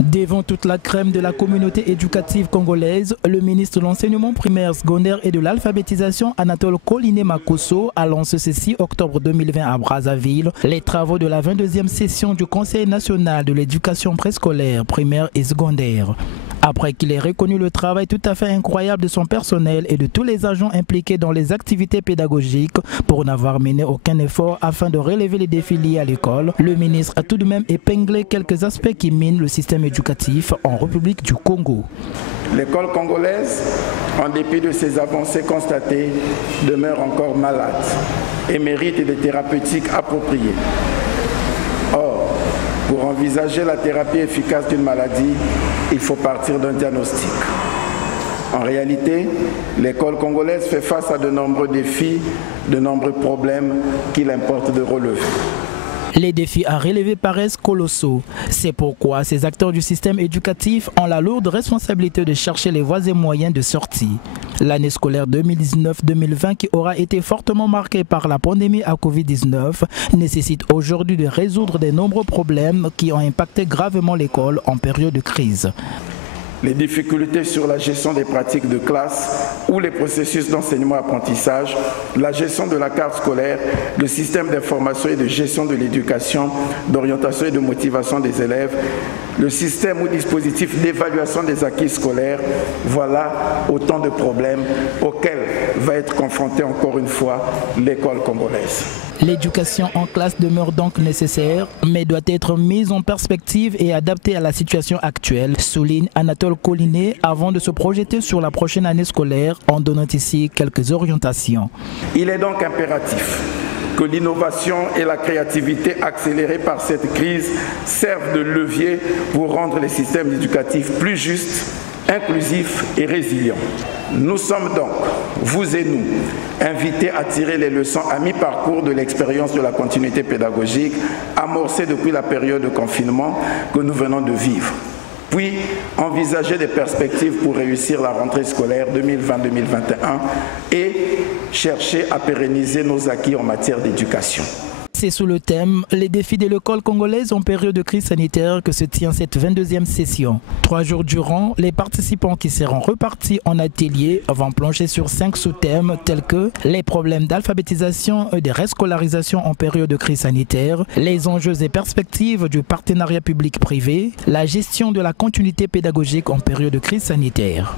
Devant toute la crème de la communauté éducative congolaise, le ministre de l'enseignement primaire, secondaire et de l'alphabétisation, Anatole Koliné Makosso, a lancé ce 6 octobre 2020 à Brazzaville les travaux de la 22e session du Conseil national de l'éducation préscolaire, primaire et secondaire. Après qu'il ait reconnu le travail tout à fait incroyable de son personnel et de tous les agents impliqués dans les activités pédagogiques pour n'avoir mené aucun effort afin de relever les défis liés à l'école, le ministre a tout de même épinglé quelques aspects qui minent le système éducatif en République du Congo. L'école congolaise, en dépit de ses avancées constatées, demeure encore malade et mérite des thérapeutiques appropriées. Or, pour envisager la thérapie efficace d'une maladie, il faut partir d'un diagnostic. En réalité, l'école congolaise fait face à de nombreux défis, de nombreux problèmes qu'il importe de relever. Les défis à relever paraissent colossaux. C'est pourquoi ces acteurs du système éducatif ont la lourde responsabilité de chercher les voies et moyens de sortie. L'année scolaire 2019-2020, qui aura été fortement marquée par la pandémie à Covid-19, nécessite aujourd'hui de résoudre de nombreux problèmes qui ont impacté gravement l'école en période de crise. Les difficultés sur la gestion des pratiques de classe ou les processus d'enseignement-apprentissage, la gestion de la carte scolaire, le système d'information et de gestion de l'éducation, d'orientation et de motivation des élèves, le système ou dispositif d'évaluation des acquis scolaires, voilà autant de problèmes auxquels va être confrontée encore une fois l'école congolaise. L'éducation en classe demeure donc nécessaire, mais doit être mise en perspective et adaptée à la situation actuelle, souligne Anatole Koliné avant de se projeter sur la prochaine année scolaire en donnant ici quelques orientations. Il est donc impératif que l'innovation et la créativité accélérées par cette crise servent de levier pour rendre les systèmes éducatifs plus justes, inclusifs et résilients. Nous sommes donc, vous et nous, invités à tirer les leçons à mi-parcours de l'expérience de la continuité pédagogique amorcée depuis la période de confinement que nous venons de vivre. Puis envisager des perspectives pour réussir la rentrée scolaire 2020-2021 et chercher à pérenniser nos acquis en matière d'éducation. C'est sous le thème « Les défis de l'école congolaise en période de crise sanitaire » que se tient cette 22e session. 3 jours durant, les participants qui seront repartis en atelier vont plancher sur 5 sous-thèmes tels que les problèmes d'alphabétisation et de rescolarisation en période de crise sanitaire, les enjeux et perspectives du partenariat public-privé, la gestion de la continuité pédagogique en période de crise sanitaire.